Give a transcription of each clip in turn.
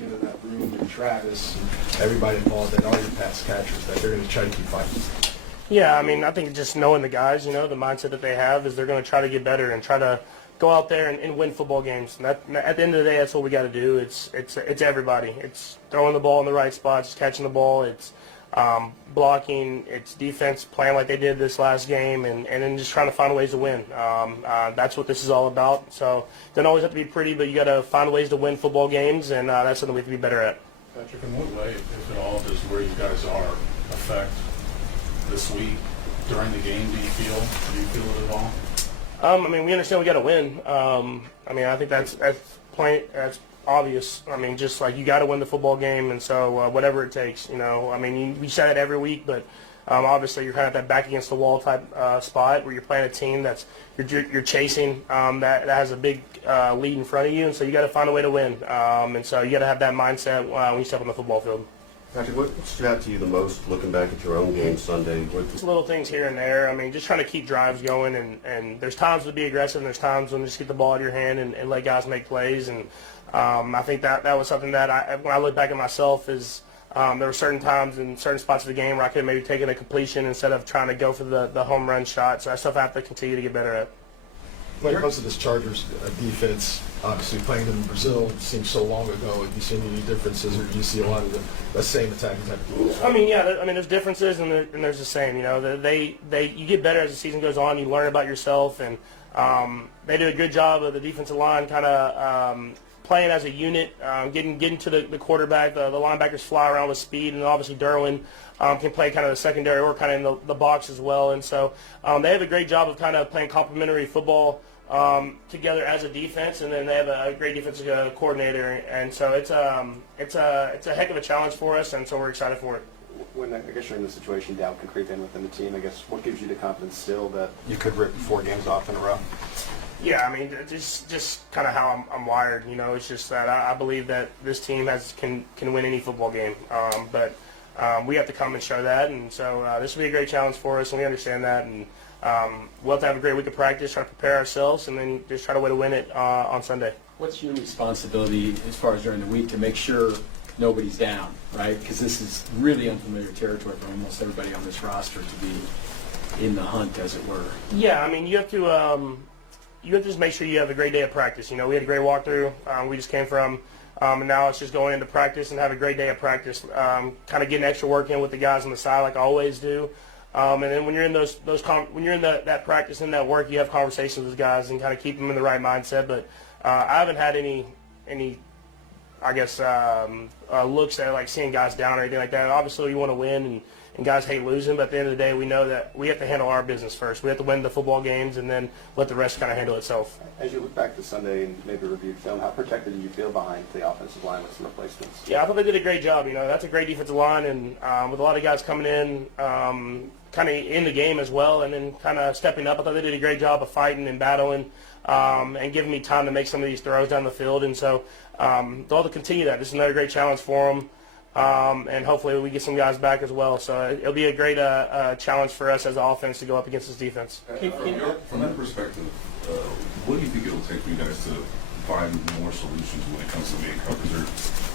seeing in that room and Travis and everybody involved that are your pass catchers that they're going to try to keep fighting? Yeah, I mean, I think just knowing the guys, the mindset that they have is they're going to try to get better and try to go out there and win football games. And at the end of the day, that's what we got to do. It's everybody. It's throwing the ball in the right spots, catching the ball. It's blocking. It's defense playing like they did this last game, and then just trying to find ways to win. That's what this is all about. So it doesn't always have to be pretty, but you got to find ways to win football games, and that's something we have to be better at. Patrick, in what way, if at all, does where you guys are affect this week during the game? Do you feel it at all? I mean, we understand we got to win. I mean, I think that's obvious. I mean, just like you got to win the football game, and so whatever it takes, I mean, we say it every week, but obviously you're kind of at that back against the wall type spot where you're playing a team that's you're chasing that has a big lead in front of you, and so you got to find a way to win. And so you got to have that mindset when you step on the football field. Patrick, what stood out to you the most looking back at your own game Sunday? Just little things here and there. I mean, just trying to keep drives going, and there's times to be aggressive, and there's times when you just get the ball out of your hand and let guys make plays. And I think that was something that when I look back at myself is there were certain times in certain spots of the game where I could have maybe taken a completion instead of trying to go for the home run shot. So that's stuff I have to continue to get better at. When it comes to this Chargers defense, obviously playing them in Brazil seems so long ago. Have you seen any differences, or do you see a lot of the same attacking type of tools? I mean, yeah. I mean, there's differences, and there's the same. You get better as the season goes on. You learn about yourself, and they do a good job of the defensive line kind of playing as a unit, getting to the quarterback. The linebackers fly around with speed, and obviously Derwin can play kind of the secondary or kind of in the box as well. And so they have a great job of kind of playing complementary football together as a defense, and then they have a great defensive coordinator, and so it's a heck of a challenge for us, and so we're excited for it. When I guess you're in the situation down can creep in within the team, I guess what gives you the confidence still that You could rip 4 games off in a row. Yeah, I mean, just kind of how I'm wired. It's just that I believe that this team can win any football game, but we have to come and show that, and so this will be a great challenge for us, and we understand that, and we'll have to have a great week of practice, try to prepare ourselves, and then just try to way to win it on Sunday. What's your responsibility as far as during the week to make sure nobody's down, right? Because this is really unfamiliar territory for almost everybody on this roster to be in the hunt, as it were. Yeah, I mean, you have to just make sure you have a great day of practice. We had a great walkthrough. We just came from, and now it's just going into practice and have a great day of practice. Kind of getting extra work in with the guys on the side, like I always do. And then when you're in when you're in that practice and that work, you have conversations with guys and kind of keep them in the right mindset. But I haven't had any I guess looks at like seeing guys down or anything like that. Obviously, you want to win, and guys hate losing. But at the end of the day, we know that we have to handle our business first. We have to win the football games, and then let the rest kind of handle itself. as you look back to Sunday and maybe review film, how protected do you feel behind the offensive line with some replacements? Yeah, I thought they did a great job. That's a great defensive line, and with a lot of guys coming in, kind of in the game as well, and then kind of stepping up. I thought they did a great job of fighting and battling and giving me time to make some of these throws down the field. And so they'll have to continue that. This is another great challenge for them, and hopefully we get some guys back as well. So it'll be a great challenge for us as an offense to go up against this defense. From that perspective, what do you think it'll take for you guys to find more solutions when it comes to man coverage or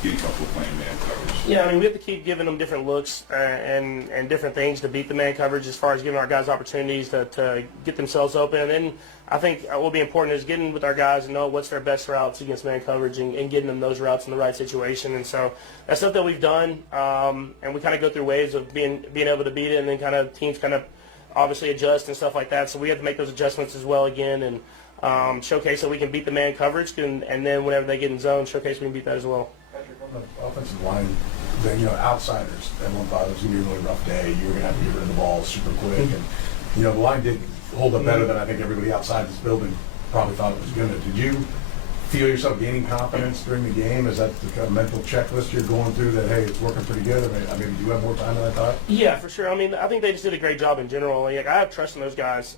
getting comfortable playing man coverage? Yeah, I mean, we have to keep giving them different looks and different things to beat the man coverage as far as giving our guys opportunities to get themselves open. And then I think what will be important is getting with our guys and know what's their best routes against man coverage and getting them those routes in the right situation. And so that's stuff that we've done, and we kind of go through waves of being able to beat it, and then kind of teams kind of obviously adjust and stuff like that. So we have to make those adjustments as well again, and showcase that we can beat the man coverage, and then whenever they get in zone, showcase we can beat that as well. Patrick, on the offensive line, outsiders, everyone thought it was going to be a really rough day. You were going to have to get rid of the ball super quick. And, the line did hold up better than I think everybody outside this building probably thought it was going to. Did you feel yourself gaining confidence during the game? Is that the kind of mental checklist you're going through that, hey, it's working pretty good? I mean, do you have more time than I thought? Yeah, for sure. I mean, I think they just did a great job in general. Like, I have trust in those guys,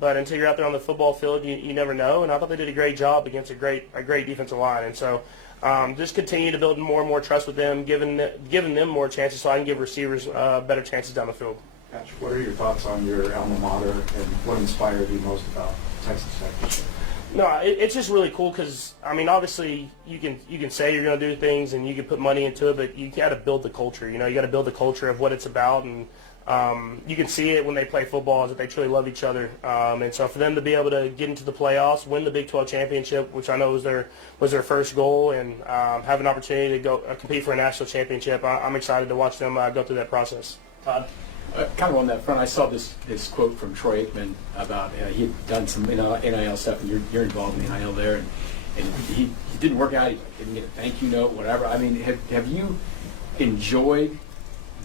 but until you're out there on the football field, you never know. And I thought they did a great job against a great defensive line. And so just continue to build more and more trust with them, giving them more chances so I can give receivers better chances down the field. Patrick, what are your thoughts on your alma mater and what inspired you most about Texas Tech this year? No, it's just really cool because I mean, obviously you can say you're going to do things and you can put money into it, but you got to build the culture. You got to build the culture of what it's about, and you can see it when they play football is that they truly love each other. And so for them to be able to get into the playoffs, win the Big 12 championship, which I know was their first goal, and have an opportunity to go compete for a national championship, I'm excited to watch them go through that process. Todd? Kind of on that front, I saw this quote from Troy Aikman about he had done some NIL stuff, and you're involved in the NIL there, and he didn't work out. He didn't get a thank you note, whatever. I mean, have you enjoyed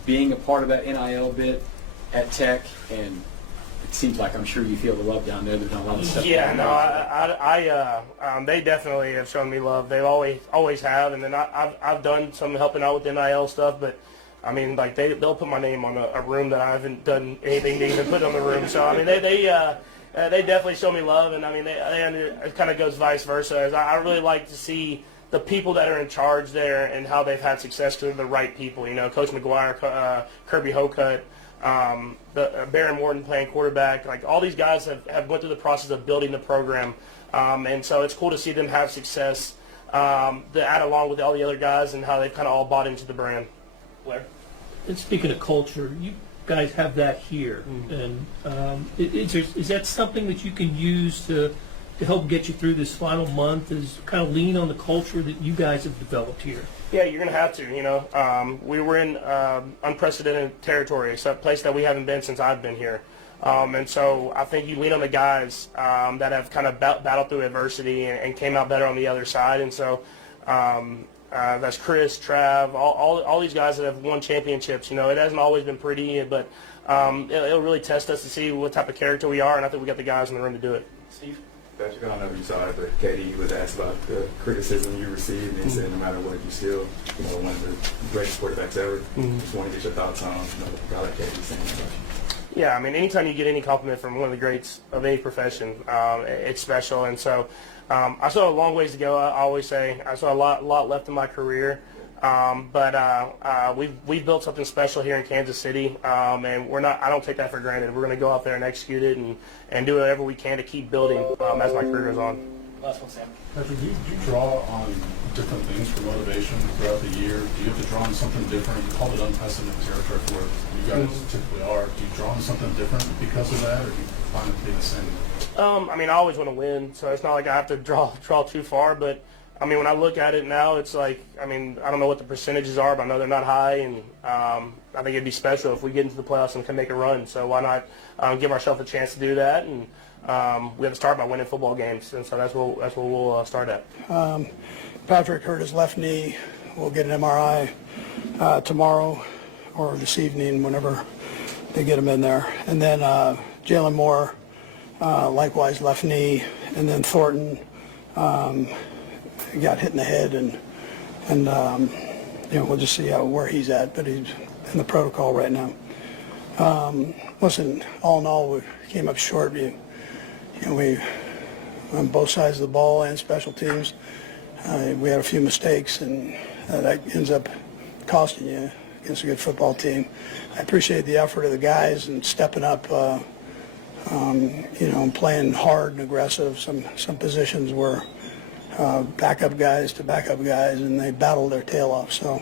being a part of that NIL bit at Tech? And it seems like I'm sure you feel the love down there. There's not a lot of stuff. Yeah, no, they definitely have shown me love. They always have, and then I've done some helping out with the NIL stuff, but. I mean, like they'll put my name on a room that I haven't done anything to even put on the room. So I mean, they definitely show me love, and I mean, it kind of goes vice versa. I really like to see the people that are in charge there and how they've had success because they're the right people. Coach McGuire, Kirby Hocutt, the Baron Morton playing quarterback. Like all these guys have went through the process of building the program, and so it's cool to see them have success. To add along with all the other guys and how they've kind of all bought into the brand. Blair? And speaking of culture, you guys have that here, and is that something that you can use to help get you through this final month? Is kind of lean on the culture that you guys have developed here? Yeah, you're going to have to. We were in unprecedented territory. It's a place that we haven't been since I've been here. And so I think you lean on the guys that have kind of battled through adversity and came out better on the other side. And so that's Chris, Trav, all these guys that have won championships. It hasn't always been pretty, but it'll really test us to see what type of character we are, and I think we got the guys in the room to do it. Steve? Patrick, I don't know if you saw it, but Katie was asked about the criticism you received, and said no matter what, you still, one of the greatest quarterbacks ever. Just want to get your thoughts on, a guy like Katie saying that. Yeah, I mean, anytime you get any compliment from one of the greats of any profession, it's special. And so I still have a long ways to go. I always say I still have a lot left in my career. But we've built something special here in Kansas City, and I don't take that for granted. We're going to go out there and execute it and do whatever we can to keep building as my career goes on. Last one, Sam. Patrick, do you draw on different things for motivation throughout the year? Do you have to draw on something different? You called it unprecedented territory for where you guys typically are. Do you draw on something different because of that, or do you find it to be the same? I mean, I always want to win, so it's not like I have to draw too far. But I mean, when I look at it now, it's like, I mean, I don't know what the percentages are, but I know they're not high, and I think it'd be special if we get into the playoffs and can make a run. So why not give ourselves a chance to do that? And we have to start by winning football games, and so that's what we'll start at. Patrick hurt his left knee. We'll get an MRI tomorrow or this evening, whenever they get him in there. And then Jalen Moore, likewise left knee, and then Thornton got hit in the head, and we'll just see where he's at, but he's in the protocol right now. Listen, all in all, we came up short. We on both sides of the ball and special teams, we had a few mistakes, and that ends up costing you against a good football team. I appreciate the effort of the guys and stepping up, and playing hard and aggressive. Some positions were backup guys to backup guys, and they battled their tail off. So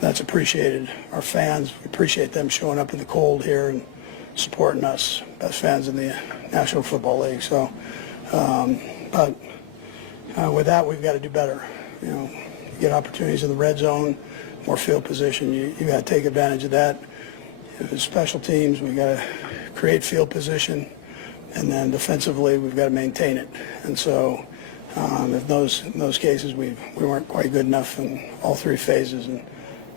that's appreciated. Our fans, we appreciate them showing up in the cold here and supporting us, best fans in the National Football League. So, but with that, we've got to do better. You get opportunities in the red zone, more field position. You got to take advantage of that. If it's special teams, we got to create field position, and then defensively, we've got to maintain it. And so, in those cases, we weren't quite good enough in all three phases. And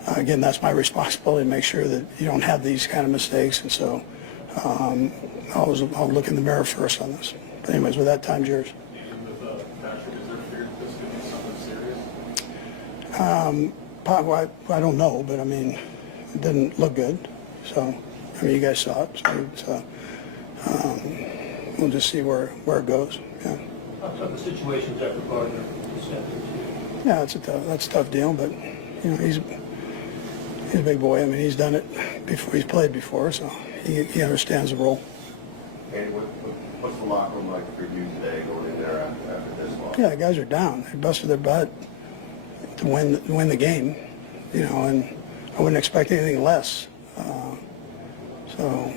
again, that's my responsibility to make sure that you don't have these kind of mistakes. And so, I'll look in the mirror first on this. But anyways, with that, time's yours. I don't know, but I mean, it didn't look good. So, I mean, you guys saw it. So we'll just see where it goes. Yeah. The situations after Gardner. Yeah, that's a tough deal, but he's a big boy. I mean, he's done it before. He's played before, so he understands the role. And what What's the locker room like for you today going in there after this loss? Yeah, the guys are down. They busted their butt to win the game, you know, and I wouldn't expect anything less. So,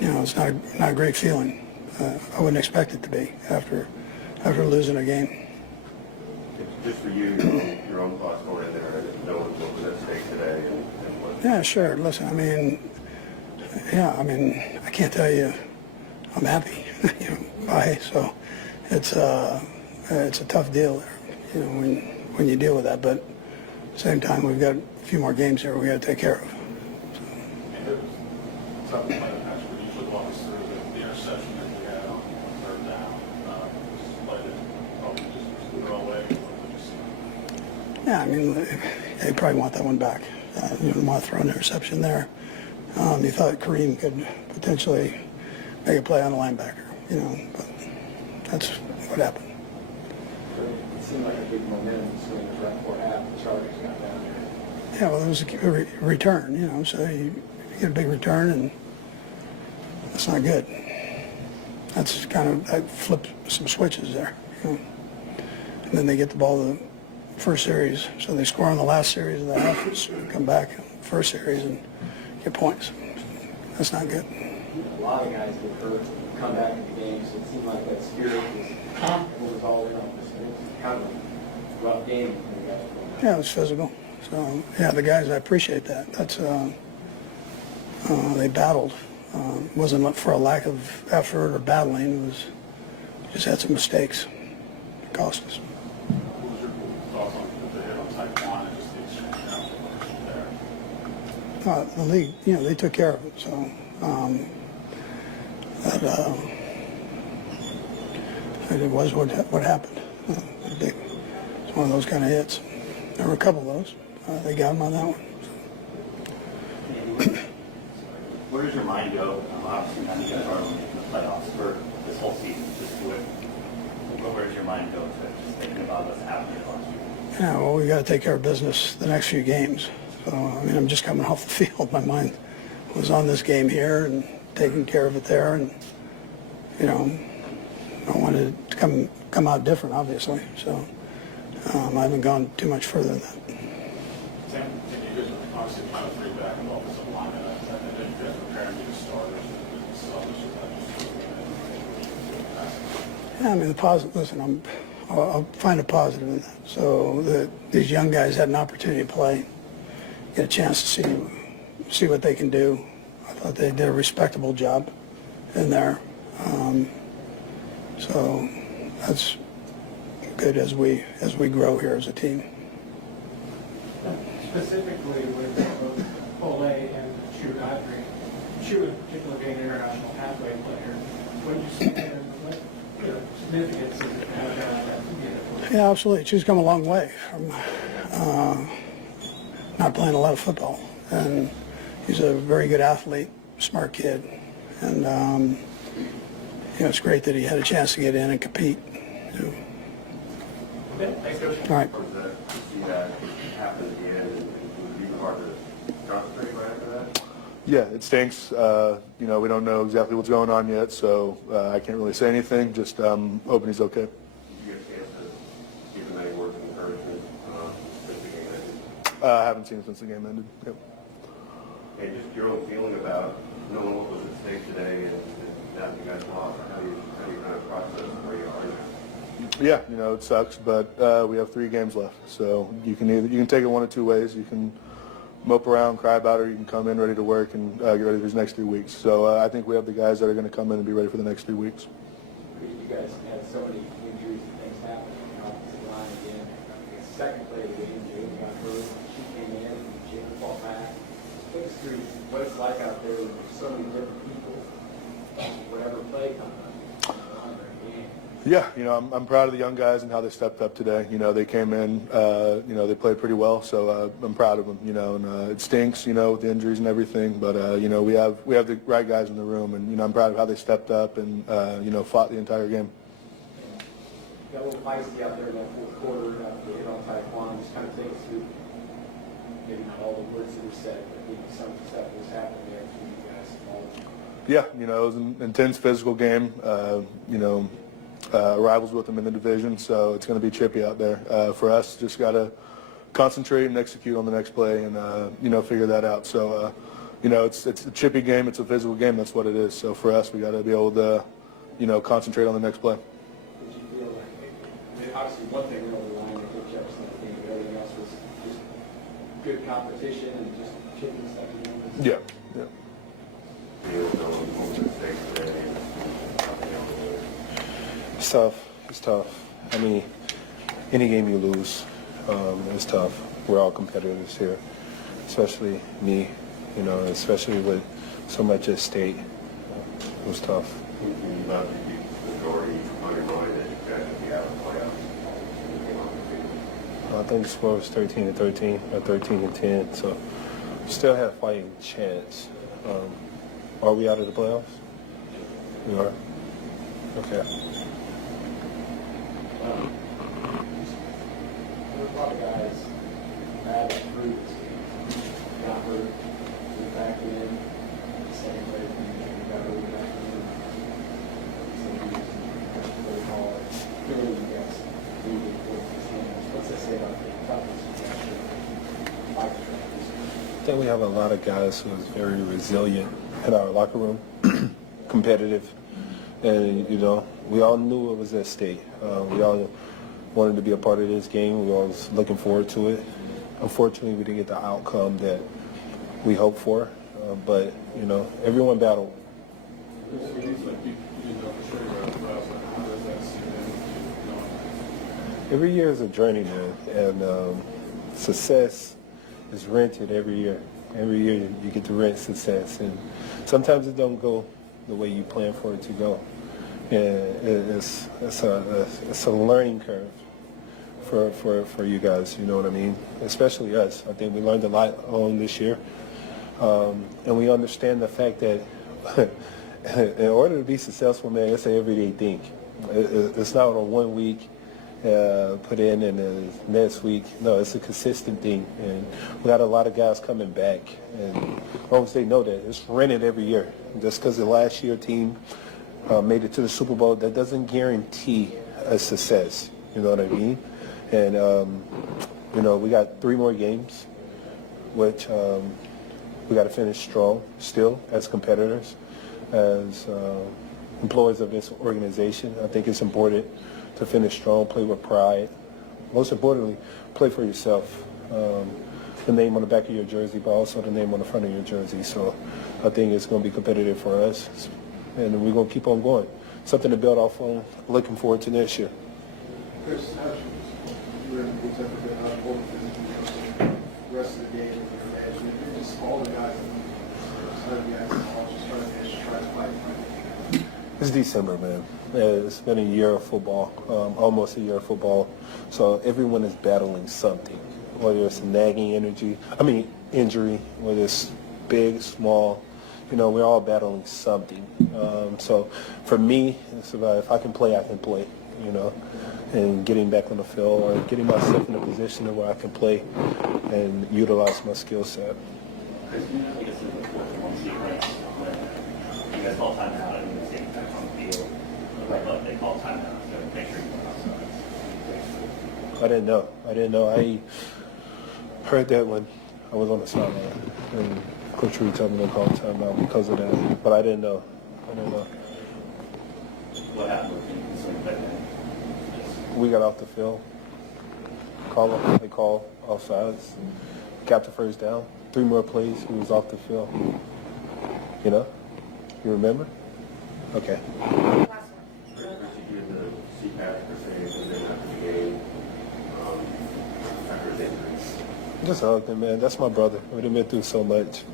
you know, it's not a great feeling. I wouldn't expect it to be after losing a game. Just for you, your own thoughts going in there and knowing what was at stake today and what. Yeah, sure. Listen, I mean, I can't tell you I'm happy, you know, bye. So it's a tough deal there, you know, when you deal with that. But at the same time, we've got a few more games here we got to take care of. Tough to play the match, but you should walk us through the interception that you had on third down. Just played it, probably just throw away. What did you see? Yeah, I mean, they probably want that one back. You don't want to throw an interception there. You thought Kareem could potentially make a play on a linebacker, you know, but that's what happened. It seemed like a big momentum swing right before half. The Chargers got down there. Yeah, well, it was a return, you know, so you get a big return, and that's not good. That's kind of, that flipped some switches there, you know. And then they get the ball the first series, so they score on the last series of the half, come back first series and get points. That's not good. A lot of guys get hurt, come back in the game, so it seemed like that spirit was all in on this. It was kind of a rough game for you guys. Yeah, it was physical. So, yeah, the guys, I appreciate that. That's, they battled. It wasn't for a lack of effort or battling. It was just had some mistakes. It cost us. What was your thoughts on the hit on type 1 and just the exchange there? The league, you know, they took care of it. So it was what happened. It's one of those kind of hits. There were a couple of those. They got him on that one. Where does your mind go? Obviously, now you guys are in the playoffs for this whole season. Just do it. But where does your mind go to just thinking about what's happening last year? Yeah, well, we got to take care of business the next few games. So, I mean, I'm just coming off the field. My mind was on this game here and taking care of it there. And, you know, I wanted it to come out different, obviously. So I haven't gone too much further than that. Sam, you guys are obviously trying to bring back an offensive line, and then you guys are preparing to be the starters and stuff. Yeah, I mean, the positive, listen, I'll find a positive in that. So these young guys had an opportunity to play, get a chance to see what they can do. I thought they did a respectable job in there. So that's good as we grow here as a team. Specifically with both Ole and Chu Godfrey, Chu in particular being an international pathway player, what did you see there? What significance is it to have that? Yeah, absolutely. Chu's come a long way from not playing a lot of football. And he's a very good athlete, smart kid. And, you know, it's great that he had a chance to get in and compete. You know. Thanks, Coach. All right. To see that happen at the end, and it would be hard to concentrate right after that. Yeah, it stinks. You know, we don't know exactly what's going on yet, so I can't really say anything. Just hoping he's okay. Did you get a chance to give him any words of encouragement since the game ended? I haven't seen him since the game ended. Yep. And just your own feeling about knowing what was at stake today and now you guys lost, how do you kind of process where you are now? Yeah, you know, it sucks, but we have 3 games left, so you can take it one of 2 ways. You can mope around, cry about it, or you can come in ready to work and get ready for these next 3 weeks. So I think we have the guys that are going to come in and be ready for the next 3 weeks. You guys had so many injuries and things happen on the offensive line again. The second play of the game, Jalen got hurt. She came in and Jalen fought back. Take us through what it's like out there with so many different people. Whatever play comes up on the game. Yeah, you know, I'm proud of the young guys and how they stepped up today. You know, they came in, you know, they played pretty well, so I'm proud of them. You know, and it stinks, you know, with the injuries and everything, but you know, we have the right guys in the room, and you know, I'm proud of how they stepped up and you know, fought the entire game. Got a little feisty out there in that fourth quarter after the hit on Taekwondo. Just kind of take us through, maybe not all the words that were said, but maybe some stuff that was happening there for you guys. Yeah, you know, it was an intense physical game. You know, rivals with them in the division, so it's going to be chippy out there. For us, just got to concentrate and execute on the next play and, you know, figure that out. So, you know, it's a chippy game. It's a physical game. That's what it is. So for us, we got to be able to, you know, concentrate on the next play. Did you feel like, I mean, obviously one thing really aligned with Coach Jefferson, I think, but everything else was just good competition and just chipping stuff. You know? Yeah, yeah. It's tough. It's tough. I mean, any game you lose, it's tough. We're all competitors here, especially me, you know, especially with so much at stake. It was tough. I think the score was 13-13 or 13-10, so we still have a fighting chance. Are we out of the playoffs? We are. Okay. There's a lot of guys bad through this game. Got hurt, went back in, same way, got hurt, back in. Same reason, really hard. Clearly, you guys really important this game. What's that say about the toughness of that? I think we have a lot of guys who is very resilient in our locker room, competitive, and you know, we all knew it was at stake. We all wanted to be a part of this game. We all was looking forward to it. Unfortunately, we didn't get the outcome that we hoped for, but you know, everyone battled. Every year is a journey, man, and success is rented every year. Every year you get to rent success, and sometimes it don't go the way you plan for it to go. And it's a learning curve for you guys. You know what I mean? Especially us. I think we learned a lot on this year, and we understand the fact that in order to be successful, man, it's an everyday thing. It's not a 1 week. Put in and the next week. No, it's a consistent thing, and we got a lot of guys coming back, and as long as they know that it's rented every year. Just because the last year team made it to the Super Bowl, that doesn't guarantee a success. You know what I mean? And you know, we got 3 more games, which we got to finish strong still as competitors, as employees of this organization. I think it's important to finish strong, play with pride. Most importantly, play for yourself. The name on the back of your jersey, but also the name on the front of your jersey. So I think it's going to be competitive for us, and we're going to keep on going. Something to build off on. Looking forward to next year. Chris, how should you were in the temperature, how hold the rest of the game with your edge? You're just all the guys, some guys, all just trying to edge, try to fight. It's December, man. It's been a year of football, almost a year of football. So everyone is battling something, whether it's nagging injury, whether it's big, small. You know, we're all battling something. So for me, it's about if I can play, I can play. You know, and getting back on the field or getting myself in a position where I can play and utilize my skill set. Chris, do you know, I guess in the 4-1 sequence when you guys call timeout and the same back on the field, but they call timeout, so make sure you go outside. I didn't know. I heard that when I was on the sideline, and Coach Reed told me to call timeout because of that, but I didn't know. What happened with you concerning that? We got off the field. They called offsides. Got the first down. 3 more plays. He was off the field. You know? You remember? Okay. Just hugged him, man. That's my brother. We've been through so much.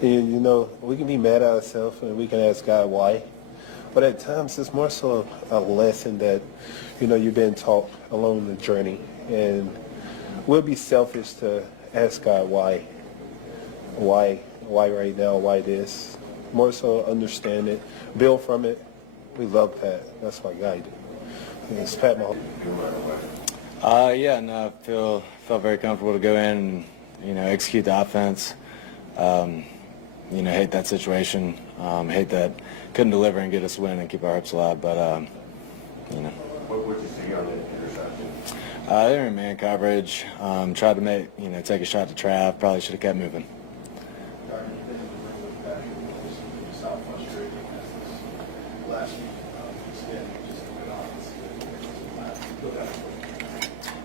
And, you know, we can be mad at ourselves and we can ask God why. But at times it's more so a lesson that, you know, you've been taught along the journey. And we'll be selfish to ask God why. Why right now? Why this? More so understand it, build from it. We love Pat. That's my guy. It's Pat Mahomes. Yeah, no, I felt very comfortable to go in and, you know, execute the offense. hate that situation. Hate that couldn't deliver and get us a win and keep our hopes alive. But What would you see on the interception? they were in man coverage. Tried to take a shot to Trav. Probably should have kept moving.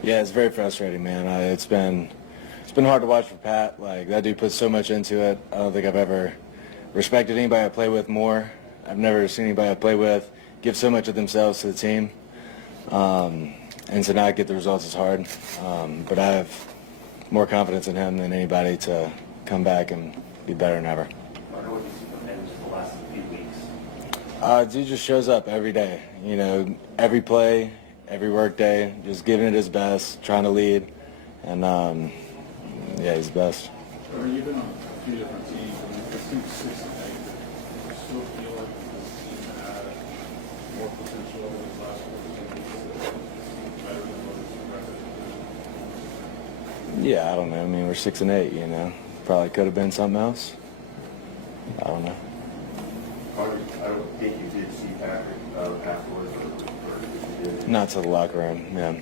Yeah, it's very frustrating, man. It's been hard to watch for Pat. Like, that dude puts so much into it. I don't think I've ever respected anybody I play with more. I've never seen anybody I play with give so much of themselves to the team. And to not get the results is hard. But I have more confidence in him than anybody to come back and be better than ever. What have you seen from him just the last few weeks? Dude just shows up every day. Every play, every work day, just giving it his best, trying to lead. And, yeah, he's the best. You've been on a few different teams. I mean, it seems 6 and 8. Do you still feel like this team had more potential over these last 4 games? Better than what it's record? Yeah, I don't know. I mean, we're 6 and 8. Probably could have been something else. I don't know. I don't think you did see Patrick afterwards, or you did. Not to the locker room, yeah.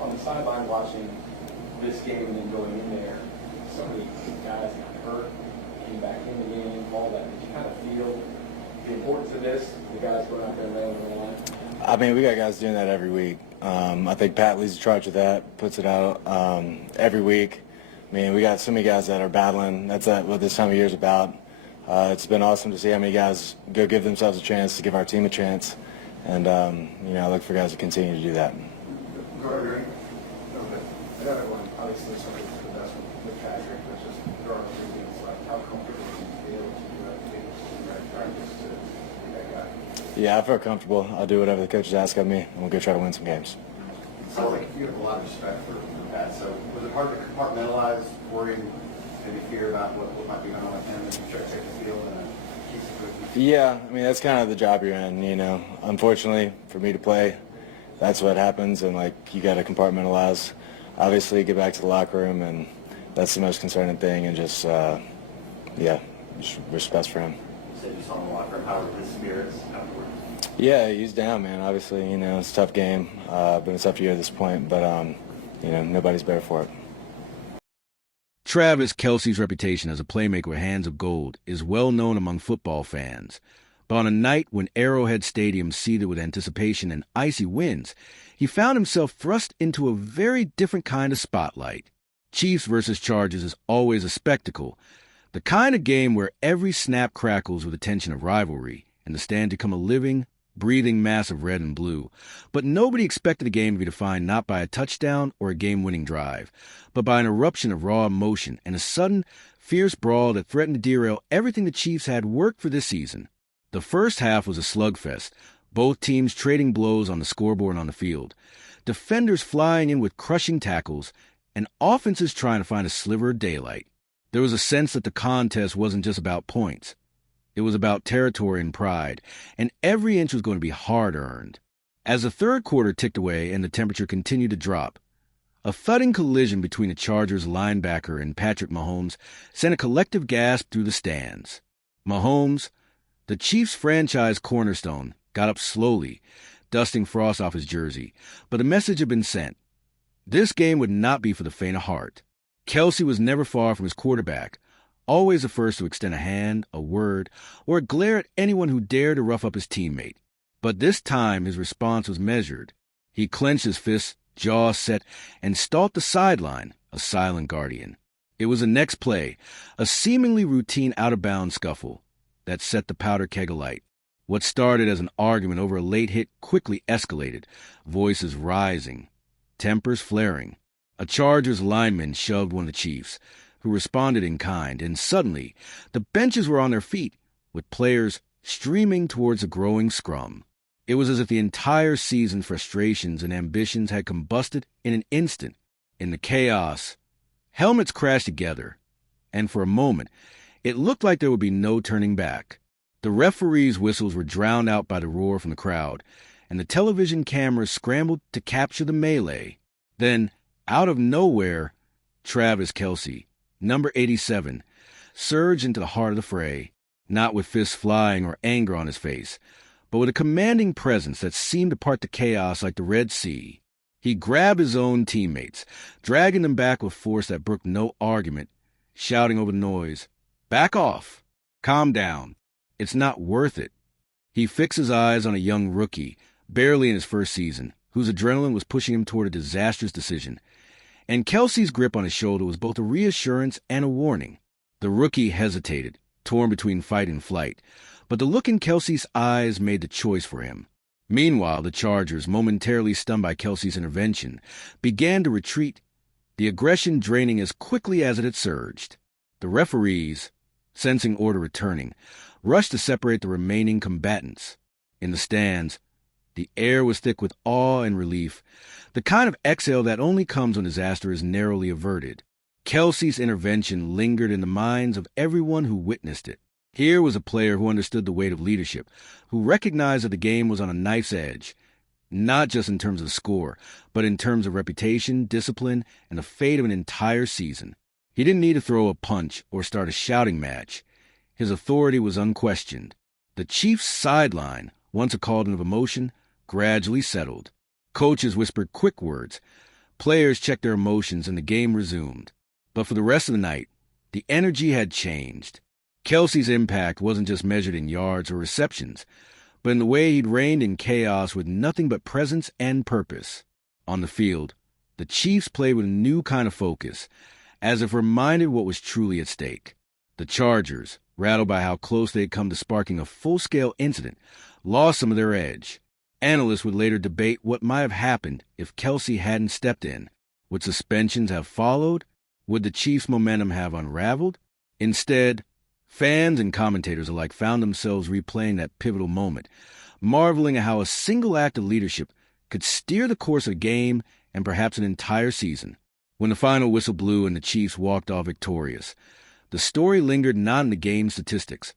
On the sideline watching this game and then going in there, so many guys got hurt, came back in the game, all that. Did you kind of feel the importance of this? The guys going out there and laying the line? I mean, we got guys doing that every week. I think Pat leads the charge with that, puts it out every week. I mean, we got so many guys that are battling. That's what this time of year is about. It's been awesome to see how many guys go give themselves a chance, to give our team a chance. And, I look for guys to continue to do that. Go ahead, I know everyone obviously something for the best with Patrick, but just there are other things like how comfortable do you feel to do that thing practice to be that guy? Yeah, I feel comfortable. I'll do whatever the coaches ask of me, and we'll go try to win some games. It sounds like you have a lot of respect for Pat. So was it hard to compartmentalize, worrying, maybe fear about what might be going on with him as you try to take the field and keep it with you? Yeah, I mean, that's kind of the job you're in, Unfortunately, for me to play, that's what happens, and, you got to compartmentalize. Obviously, get back to the locker room, and that's the most concerning thing, and just respect for him. You said you saw him in the locker room. How were his spirits afterwards? Yeah, he's down, man. Obviously, it's a tough game. Been a tough year at this point, but, nobody's better for it. Travis Kelce's reputation as a playmaker with hands of gold is well known among football fans. But on a night when Arrowhead Stadium seethed with anticipation and icy winds, he found himself thrust into a very different kind of spotlight. Chiefs versus Chargers is always a spectacle, the kind of game where every snap crackles with the tension of rivalry, and the stand to become a living, breathing mass of red and blue. But nobody expected the game to be defined not by a touchdown or a game-winning drive, but by an eruption of raw emotion and a sudden, fierce brawl that threatened to derail everything the Chiefs had worked for this season. The first half was a slugfest, both teams trading blows on the scoreboard and on the field, defenders flying in with crushing tackles, and offenses trying to find a sliver of daylight. There was a sense that the contest wasn't just about points. It was about territory and pride, and every inch was going to be hard-earned. As the third quarter ticked away and the temperature continued to drop, a thudding collision between the Chargers linebacker and Patrick Mahomes sent a collective gasp through the stands. Mahomes, the Chiefs' franchise cornerstone, got up slowly, dusting frost off his jersey, but a message had been sent. This game would not be for the faint of heart. Kelce was never far from his quarterback, always the first to extend a hand, a word, or a glare at anyone who dared to rough up his teammate. But this time his response was measured. He clenched his fists, jaw set, and stalked the sideline, a silent guardian. It was the next play, a seemingly routine out-of-bounds scuffle, that set the powder keg alight. What started as an argument over a late hit quickly escalated, voices rising, tempers flaring. A Chargers lineman shoved one of the Chiefs, who responded in kind, and suddenly the benches were on their feet, with players streaming towards a growing scrum. It was as if the entire season's frustrations and ambitions had combusted in an instant. In the chaos, helmets crashed together, and for a moment, it looked like there would be no turning back. The referees' whistles were drowned out by the roar from the crowd, and the television cameras scrambled to capture the melee. Then, out of nowhere, Travis Kelce, number 87, surged into the heart of the fray, not with fists flying or anger on his face, but with a commanding presence that seemed to part the chaos like the Red Sea. He grabbed his own teammates, dragging them back with force that brooked no argument, shouting over the noise, "Back off! Calm down! It's not worth it." He fixed his eyes on a young rookie, barely in his first season, whose adrenaline was pushing him toward a disastrous decision. And Kelce's grip on his shoulder was both a reassurance and a warning. The rookie hesitated, torn between fight and flight, but the look in Kelce's eyes made the choice for him. Meanwhile, the Chargers, momentarily stunned by Kelce's intervention, began to retreat, the aggression draining as quickly as it had surged. The referees, sensing order returning, rushed to separate the remaining combatants. In the stands, the air was thick with awe and relief, the kind of exhale that only comes when disaster is narrowly averted. Kelce's intervention lingered in the minds of everyone who witnessed it. Here was a player who understood the weight of leadership, who recognized that the game was on a knife's edge, not just in terms of score, but in terms of reputation, discipline, and the fate of an entire season. He didn't need to throw a punch or start a shouting match. His authority was unquestioned. The Chiefs' sideline, once a cauldron of emotion, gradually settled. Coaches whispered quick words. Players checked their emotions, and the game resumed. But for the rest of the night, the energy had changed. Kelce's impact wasn't just measured in yards or receptions, but in the way he'd reigned in chaos with nothing but presence and purpose. On the field, the Chiefs played with a new kind of focus, as if reminded what was truly at stake. The Chargers, rattled by how close they had come to sparking a full-scale incident, lost some of their edge. Analysts would later debate what might have happened if Kelce hadn't stepped in. Would suspensions have followed? Would the Chiefs' momentum have unraveled? Instead, fans and commentators alike found themselves replaying that pivotal moment, marveling at how a single act of leadership could steer the course of a game and perhaps an entire season. When the final whistle blew and the Chiefs walked off victorious, the story lingered not in the game's statistics,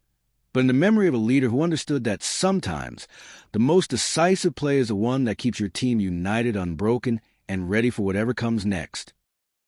but in the memory of a leader who understood that sometimes the most decisive play is the one that keeps your team united, unbroken, and ready for whatever comes next.